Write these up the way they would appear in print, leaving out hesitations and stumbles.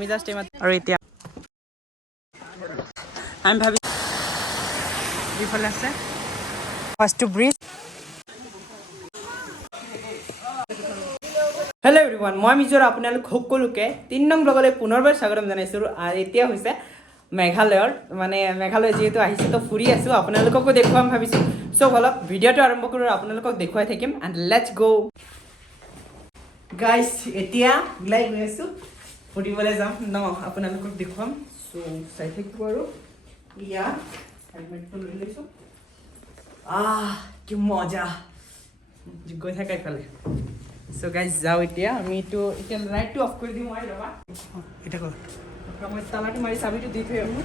আমি জাস্ট আৰু এতিয়া আমি ভাবি ইফালে আছে ফাৰ্ষ্ট ব্ৰিজ হেল্ল' এভৰিৱান মই মিজুৰ আপোনালোক সকলোকে 3 নং ব্লগলৈ পুনৰবাৰ স্বাগতম জনাইছোঁ আৰু এতিয়া হৈছে মেঘালয়ৰ মানে মেঘালয় যেহেতু আহিছে তো ফুৰি আছোঁ আপোনালোককো দেখুৱাম ভাবিছোঁ চ' অলপ ভিডিঅ'টো আৰম্ভ কৰোঁ আপোনালোকক দেখুৱাই থাকিম এণ্ড লেটছ গো গাইজ এতিয়া ওলাই গৈ আছোঁ ফুৰিবলৈ যাম ন আপোনালোকক দেখুৱাম চ' চাই থাকিব আৰু ইয়া হেলমেটটো লৈ লৈছোঁ কি মজা গৈ থাকা ইফালে চ' গাইজ যাওঁ এতিয়া আমিতো এতিয়া লাইটটো অফ কৰি দিওঁ মই ৰবা এতিয়া কওঁ মই তালাটো মাৰি চাবিটো দি থৈ আহোঁ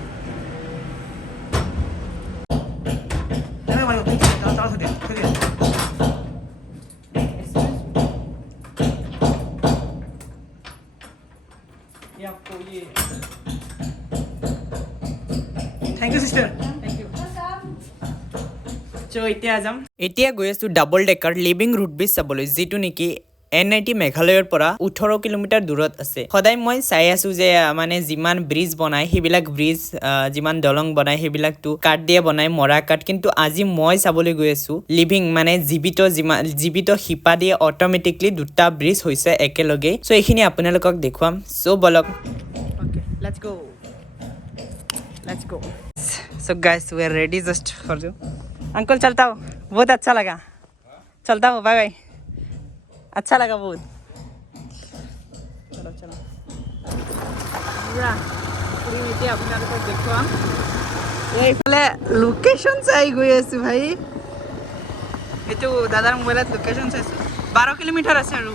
Thank you, sister. Thank you. এতিয়া গৈ আছোঁ double decker living root bridge চাবলৈ যিটো নেকি NIT মেঘালয়ৰ পৰা 18 কিলোমিটাৰ দূৰত আছে সদায় মই চাই আছোঁ যে মানে যিমান ব্ৰিজ বনায় সেইবিলাক ব্ৰিজ যিমান দলং বনায় সেইবিলাকতো কাঠ দিয়ে বনায় মৰা কাঠ কিন্তু আজি মই চাবলৈ গৈ আছোঁ লিভিং মানে জীৱিত শিপা দিয়ে অট'মেটিকলি দুটা ব্ৰিজ হৈছে একেলগে চ' এইখিনি আপোনালোকক দেখুৱাম চ' বলক okay let's go so guys we are ready just for you uncle चलता हो बहुत अच्छा लगा चलता हो बाय बाय अच्छा लगा बहुत चलो चलो पूरा पूरी मिट्टी আপোনালোকক দেখুৱাম এইফালে লোকেশ্যন চাই গৈ আছোঁ ভাই এইটো দাদাৰ মোবাইলত লোকেশ্যন চাইছোঁ 12 কিলোমিটাৰ আছে আৰু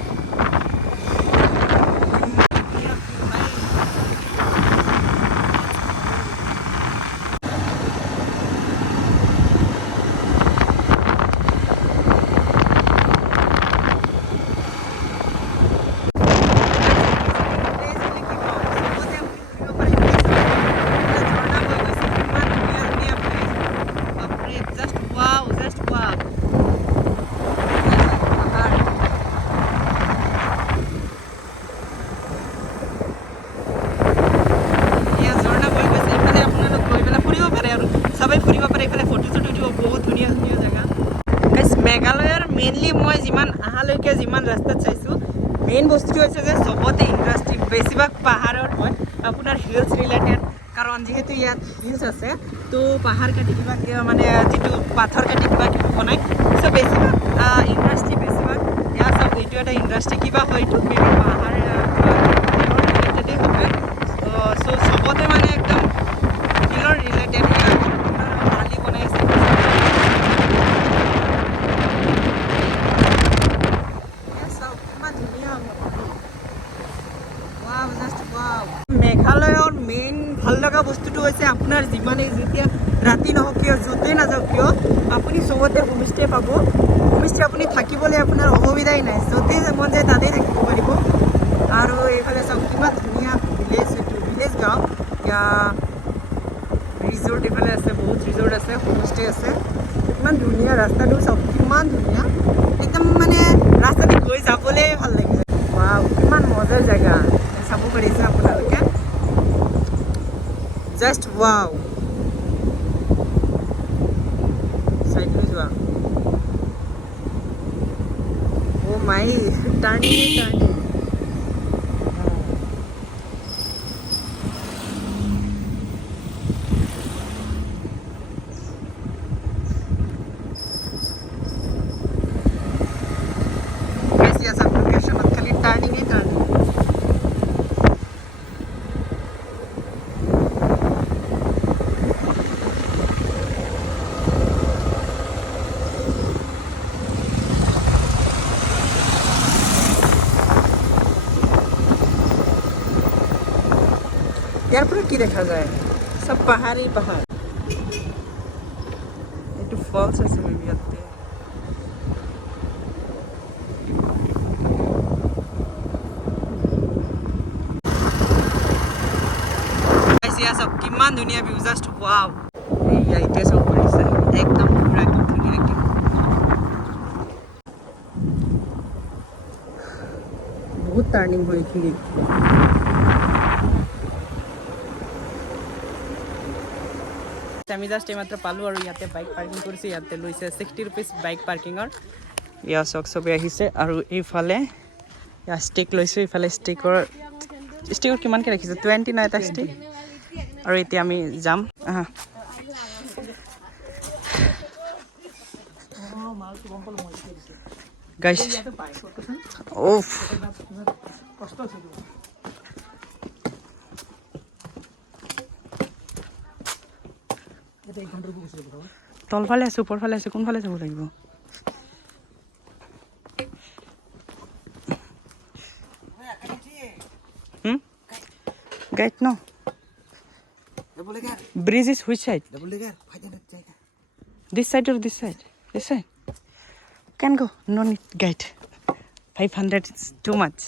মেঘালয়ৰ মেইনলি মই যিমান আহালৈকে যিমান ৰাস্তাত চাইছোঁ মেইন বস্তুটো হৈছে যে চবতে ইণ্ডাষ্ট্ৰি বেছিভাগ পাহাৰৰ হয় আপোনাৰ হিলছ ৰিলেটেড কাৰণ যিহেতু ইয়াত হিলছ আছে তো পাহাৰ কাটি কিবা মানে যিটো পাথৰ কাটি কিবা বনায় চ' বেছিভাগ ইণ্ডাষ্ট্ৰি বেছিভাগ ইয়াত চাওক এইটো এটা ইণ্ডাষ্ট্ৰি কিবা হয়তো মেবি পাহাৰ ৰিলেটেডেই হবে চ' চবতে মানে একদম হিলৰ ৰিলেটেড বালি বনাই আছে মেঘালয়ৰ মেইন ভাল লগা বস্তুটো হৈছে আপোনাৰ যিমানেই যেতিয়া ৰাতি নহওক কিয় য'তেই নাযাওক কিয় আপুনি চবতে হোমষ্টে পাব হোমষ্টে আপুনি থাকিবলৈ আপোনাৰ অসুবিধাই নাই য'তেই মন যায় তাতেই থাকিব পাৰিব আৰু এইফালে চাওক কিমান ধুনীয়া ভিলেজ এইটো ভিলেজ গাঁও ৰিজৰ্ট এইফালে আছে বহুত ৰিজৰ্ট আছে হোমষ্টে আছে ইমান ধুনীয়া ৰাস্তাটো চাওক কিমান ধুনীয়া একদম মানে ৰাস্তাটো গৈ যাবলৈ ভাল লাগিছে কিমান মজাৰ জেগা চাব পাৰিছে আপোনালোকে জাষ্ট ৱাও চাইডলৈ যোৱা অ' মাই টাৰ্ণিং ইয়াৰ পৰা কি দেখা যায় সব পাহাৰেই পাহাৰ এইটো ফলছ আছে মেবি ইয়াতে চব কিমান ধুনীয়া ভিউ জাষ্ট ৱাও এইয়া এতিয়া চব কৰিছে একদম পুৰা একদম ধুনীয়া একদম বহুত টাৰ্ণিং হয় এইখিনি আমি জাষ্ট এইমাত্ৰ পালোঁ আৰু ইয়াতে বাইক পাৰ্কিং কৰিছোঁ ইয়াতে লৈছে 60 rupees বাইক পাৰ্কিঙৰ ইয়াৰ চক চবে আহিছে আৰু এইফালে ইয়াৰ ষ্টিক লৈছোঁ এইফালে ষ্টিকৰ কিমানকৈ ৰাখিছে 20 ন এটা ষ্টিক আৰু এতিয়া আমি যাম গাইছ ওফ তলফালে আছোঁ ওপৰফালে আছোঁ কোনফালে যাব লাগিব গাইড ন bridge is which side this side or this side this side can go no need guide 500 is too much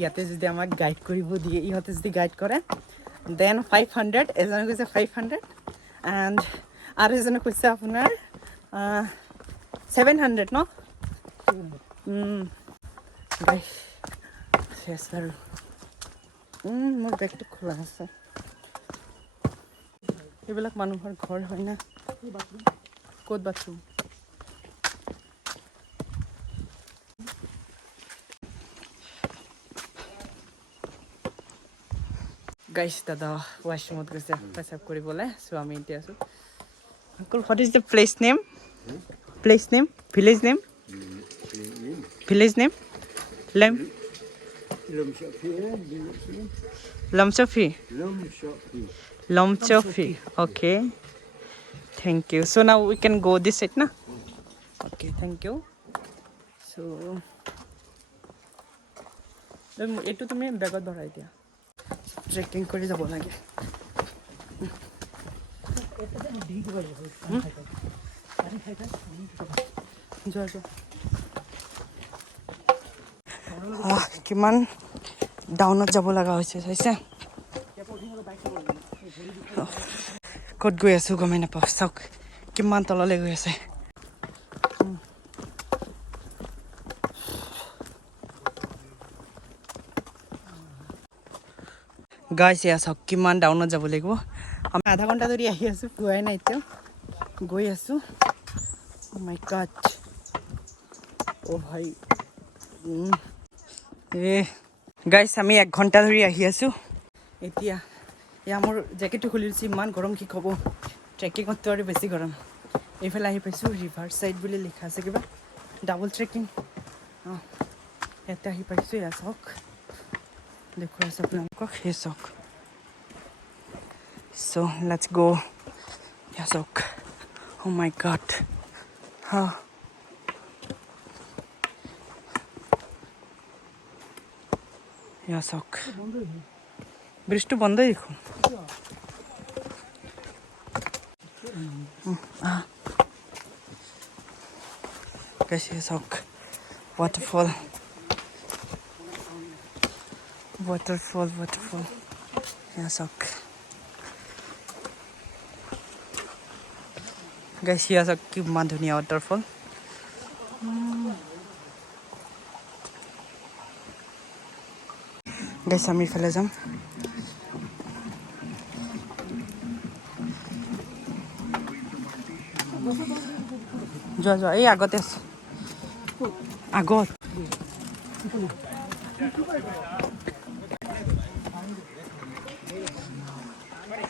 ইয়াতে যদি আমাক গাইড কৰিব দিয়ে ইহঁতে যদি গাইড কৰে দেন 500 এজনে কৈছে 500 এণ্ড আৰু এজনে কৈছে আপোনাৰ 700 ন গাইড শেষ আৰু মোৰ বেগটো খোলা আছে এইবিলাক মানুহৰ ঘৰ হয় না ক'ত বাথৰুম গাইছ দাদা ৱাশৰুমত গৈছে পেচাব কৰিবলৈ চ' আমি এতিয়া আছোঁ uncle what is the place name village name Lomchofi. Okay. Thank you. So now we can go this side, na? Okay. Thank you. So, eto tumi bagot bharai dia. Trekking kori jabo lage. কিমান ডাউনত যাব লগা হৈছে চাইছে ক'ত গৈ আছোঁ গমেই নাপাওঁ চাওক কিমান তললৈ গৈ আছে গাইছ এয়া চাওক কিমান ডাউনত যাব লাগিব আমি আধা ঘণ্টা ধৰি আহি আছোঁ পোৱাই নাই এতিয়াও গৈ আছোঁ মাই গড অ' ভাই গাইছ আমি 1 ঘণ্টা ধৰি আহি আছোঁ এতিয়া এয়া মোৰ জেকেটটো খুলি দিছোঁ ইমান গৰম কি ক'ব ট্ৰেকিঙততো আৰু বেছি গৰম এইফালে আহি পাইছোঁ ৰিভাৰ চাইড বুলি লিখা আছে কিবা ডাবল ট্ৰেকিং অঁ ইয়াতে আহি পাইছোঁ এয়া চাওক দেখুৱাই আছোঁ আপোনালোকক সেই চাওক চ' লেটছ গ' এয়া চাওক অ' মাই গড অঁ এয়া চাওক ব্ৰিজটো বন্ধই দেখোন গাইছে চাওক waterfall এয়া চাওক গাইছে এয়া চাওক কিমান ধুনীয়া ৱাটাৰফল গাইছে আমি ইফালে যাম যোৱা এই আগতে আছে আগত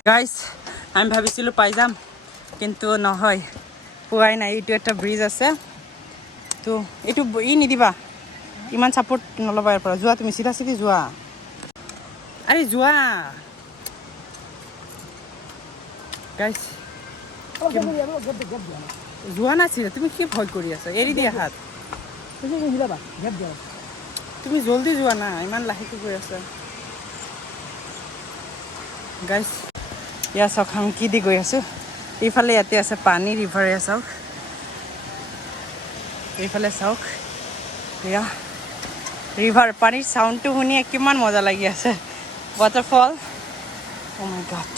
গাইছ আমি ভাবিছিলোঁ পাই যাম কিন্তু নহয় পোৱাই নাই এইটো এটা ব্ৰিজ আছে তো এইটো নিদিবা ইমান ছাপোৰ্ট নল'বা ইয়াৰ পৰা যোৱা তুমি চিধা চিধি যোৱা আৰে যোৱা গাইছ যোৱা নাছিলে তুমি কি ভয় কৰি আছা এৰি দিয়া হাত তুমি জলদি যোৱা না ইমান লাহেকৈ গৈ আছা গাইছ ইয়া চাওক আমি কি দি গৈ আছোঁ এইফালে ইয়াতে আছে পানী ৰিভাৰ এয়া চাওক এইফালে চাওক এয়া ৰিভাৰ পানীৰ চাউণ্ডটো শুনিয়ে কিমান মজা লাগি আছে ৱাটাৰফল অ' মাই গড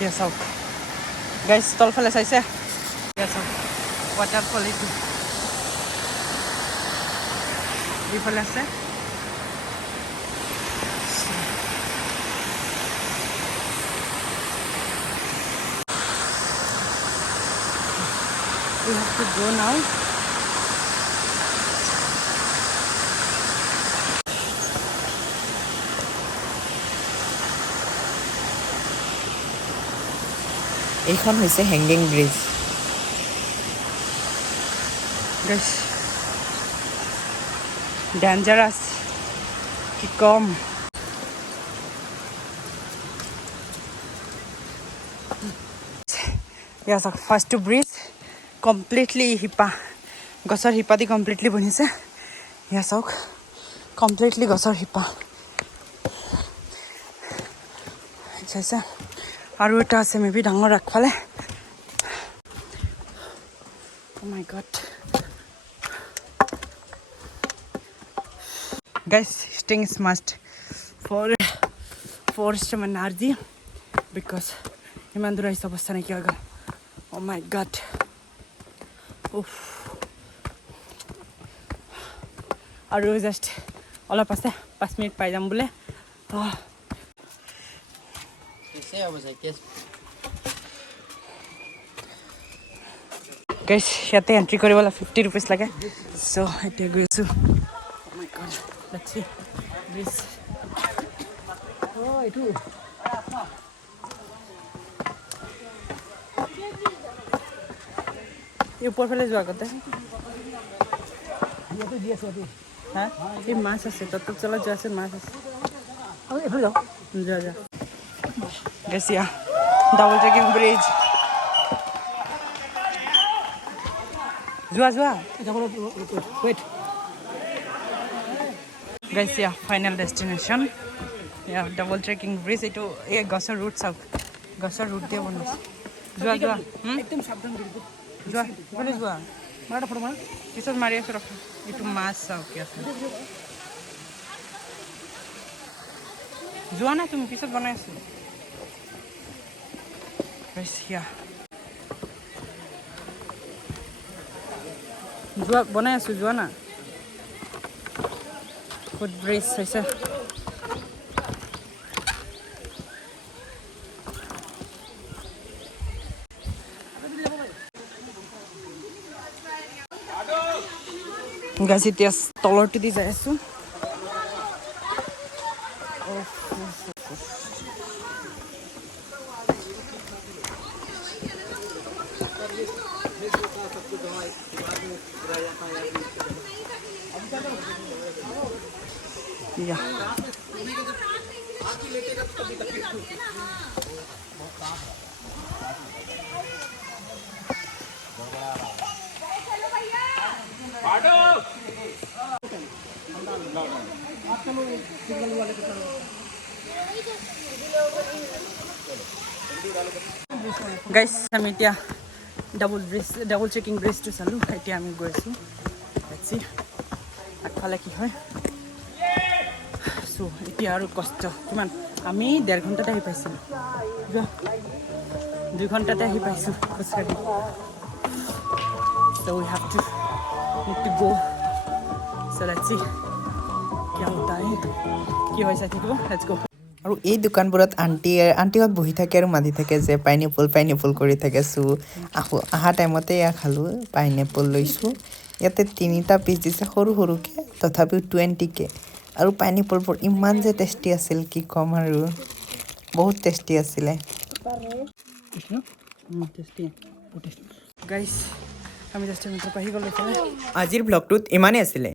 এয়া চাওক গাইছ তলফালে চাইছে এয়া চাওক ৱাটাৰফল এইটো এইফালে আছে we have to go now. এইখন হৈছে hanging bridge Guys, dangerous. Come. Yes, first bridge completely hipa. Gosor hipa di completely bunise. Yes, ok. Completely gosor hipa. Jaisa. Aru eta ase maybe dangor rakphale. Oh my god. Guys, staying is must for forest manardi because imandura is obostha nahi kiya. Oh my god. Oof. Aru just all of us 5 minutes pai jam bole. Guys, yate entry koribola 50 rupees lage. So etia goisu. Oh my god. Let's see. This. Oh, itu. ये ऊपर फैले जो आते हैं ये तो GS होती है ये मास है तब चला जैसे मास है अरे इधर जाओ जा जा कैसे या डबल ट्रैकिंग ब्रिज जुआ जुआ वेट गाइस या फाइनल डेस्टिनेशन या डबल ट्रैकिंग ब्रिज इटो ये गसर रूट सब गसर रूट दे बनस जुआ जुआ एकदम सावधान बिल्कुल जुआ बोले जुआ मारा फोटो मार पिছত मारि আছো ৰখ এটো মাছ চাও কি আছে जुआ না তুমি পিছত বনাই আছো বেছিয়া जुआ বনাই আছো जुआ না ফুড ব্রিজ আছে Guys, it is taller to this asu. Yeah. Guys, I'm here. Double checking bridge to Salu. I'm going to. Let's see. Akhala ki hoy. So, iti aru kosto. Kiman? Ami 1.5 ঘন্টা তে আহি পাইছো. 2 ঘন্টা তে আহি পাইছো. খোজকাঢ়ি. So we have to need to go. So let's see. क्या होता है? কি হয় সাথে গো? Let's go. আৰু এই দোকানবোৰত আন্টিহঁত বহি থাকে আৰু মাদি থাকে যে পাইনএপল কৰি থাকে সো আহা টাইমতে খালো পাইনএপল লৈছো ইয়াতে 3টা পিস দিছে সৰু সৰুকে তথাপি 20কে আৰু পাইনএপলবোৰ ইমান যে টেষ্টি আছিল কি কম আৰু বহুত টেষ্টি আছিলে টেষ্টি গাইস আমি জাস্ট মিটাৰ পাহি গলো আজিৰ ব্লগটোত ইমানেই আছিলে